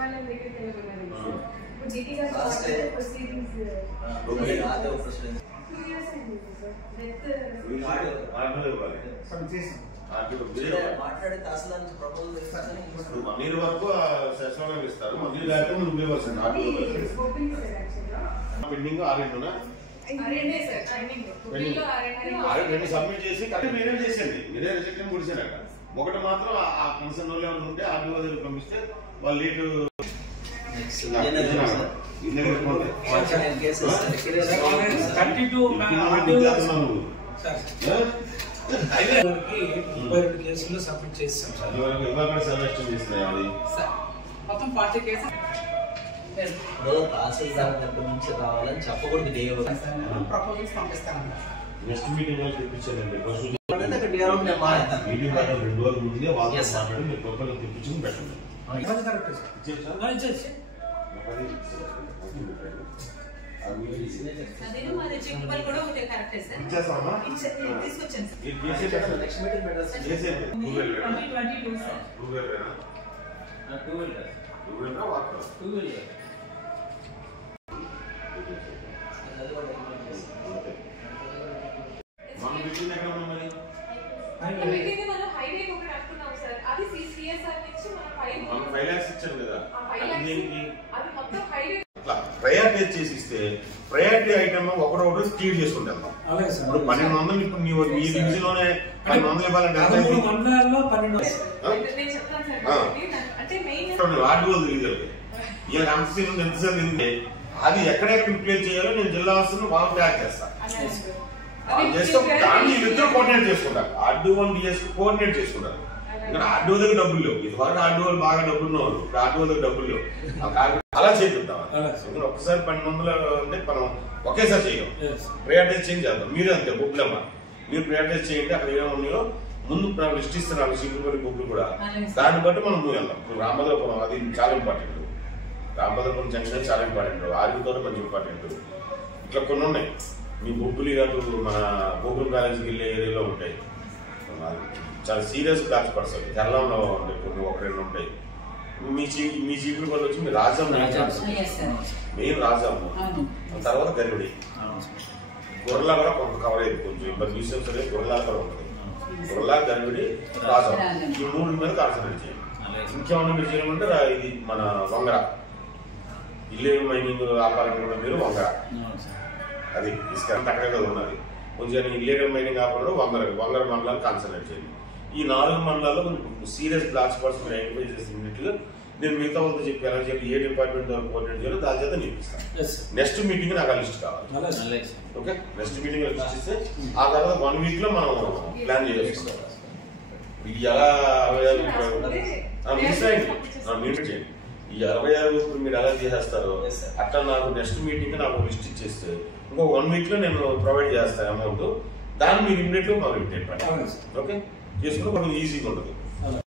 సచివాలయం దగ్గరికి వెళ్ళగలరు ఇప్పుడు జీటీ గారు ప్రొసీడింగ్స్ 2 years అయింది సార్ డెత్ మాట్లాడే తహసీల్దార్ ప్రపోజల్ చేస్తారని మీరు వరకు సచివాలయం ఇస్తారు మళ్ళీ లేకపోతే నువ్వు ఇవ్వాల్సింది పెండింగ్ 2 సబ్మిట్ చేసి మీరేం చేసేది మీరే రిజెక్ట్ గుడిసాక ఒకటి మాత్రం ఆ కన్సర్న్ వాళ్ళు ఏమైనా ఉంటే ఆర్డీఓ దగ్గర పంపిస్తే వాళ్ళు లీడ్ కేసులు సబ్మిట్ చేస్తాం సార్ మొత్తం 40 కేసులు తహసీల్దార్ దగ్గర నుంచి రావాలని చెప్పకూడదు ప్రపోజల్స్ పంపిస్తాను నెక్స్ట్ మీటింగ్ వాళ్ళు తెప్పించారండి కరెక్ట్ ప్రయారిటైజ్ చేసి ఇస్తే ప్రయారిటీ ఐటమ్ ఒకటి క్లియర్ చేసుకుంటాం. ఇప్పుడు 1200 ఇప్పుడు మీ డివిజన్ లోనే 1200 ఇవ్వాలంటే ఆర్డీఓ ఎంతసేపు అది ఎక్కడెక్కడ ఇంప్లిమెంట్ చేయాలో నేను జిల్లా ఆఫీసర్ వాళ్ళు ట్రాక్ చేస్తాను. దాన్ని ఇద్దరు కోఆర్డినేట్ చేసుకుంటారు. ఆర్డీఓ డిఎస్ కోఆర్డినేట్ చేసుకుంటారు. ఇక్కడ ఆర్డీఓ దగ్గర డబ్బులు లేవు. ఇది వరకు ఆర్డీఓలు బాగా డబ్బులు ఉన్నవాళ్ళు ఇప్పుడు ఆర్డీఓ దగ్గర డబ్బులు లేవు. అలా చేద్దాం. ఒక్కసారి 1200 అంటే మనం ఒకేసారి చేయం. ప్రయారిటైజ్ చేంజ్ చేద్దాం. మీరు అంతే బుక్లమ్మ మీరు ప్రయారిటైజ్ చేయండి. అక్కడ ఏమో ఉన్నాయో ముందు లిస్ట్ ఇస్తున్నారు సింగిల్ బుక్లు కూడా దాన్ని బట్టి మనం ముందు వెళ్దాం. ఇప్పుడు రామభద్రపురం అది చాలా ఇంపార్టెంట్. రామభద్రపురం జంక్షన్ చాలా ఇంపార్టెంట్. ఆర్మీతో కొంచెం ఇంపార్టెంట్. ఇట్లా కొన్ని ఉన్నాయి. మీ బొబ్బులు అటు మన గోకుల్ కాలేజీకి వెళ్ళే ఏరియాలో ఉంటాయి. చాలా సీరియస్ బ్లాక్స్ పడతాయి. కేరళలో ఉంటాయి కొన్ని 1-2 ఉంటాయి. మీ చీపులు కూడా వచ్చి మీ రాజాం మెయిన్ రాజాము తర్వాత గరిబడి గొర్రెలా కూడా కొంత కవర్ అయ్యింది. కొంచెం ఇబ్బంది విషయం సరే గొర్రెలా కూడా ఉంటుంది. గొర్రెలా గరిబడి రాజాం ఈ 3 మీద కాన్సన్ట్రేట్ చేయండి. ఇంకేమన్నా మీరు చేయమంటే ఇది మన వంగర ఇల్లీగల్ మైనింగ్ వ్యాపారం కూడా మీరు వంగర అది ఇసుక అక్కడే ఉన్నది. కొంచెం ఇల్లీగల్ మైనింగ్ వ్యాపారం వంగర మండలాన్ని కాన్సన్ట్రేట్ చేయండి. ఈ 4 మండలాల్లో సీరియస్ బ్లాక్ స్పాట్స్ మీరు ఐడెంటిఫై చేసినట్టుగా నేను మిగతా వాళ్ళతో చెప్పి ఎలా చెప్పి ఏ డిపార్ట్మెంట్ ద్వారా కోఆర్డినేట్ చేయాలో దాని చేత నేర్పిస్తాను. నెక్స్ట్ మీటింగ్ నాకు ఆ లిస్ట్ కావాలి. ఓకే నెక్స్ట్ మీటింగ్ లిస్ట్ ఇస్తే ఆ తర్వాత 1 వీక్ లో మనం ప్లాన్ చేసుకుంటాం. ఇది ఎలా 66 చేయండి. ఈ 66 ఇప్పుడు మీరు ఎలా చేసేస్తారో అట్లా నాకు నెక్స్ట్ మీటింగ్ నాకు లిస్ట్ ఇచ్చేస్తే ఇంకో 1 వీక్ లో నేను ప్రొవైడ్ చేస్తాను అమౌంట్. దాన్ని మీరు ఇమ్మీడియట్ గా మొదలు పెట్టండి. ఓకే చేసుకుంటే కొంచెం ఈజీగా ఉంటుంది.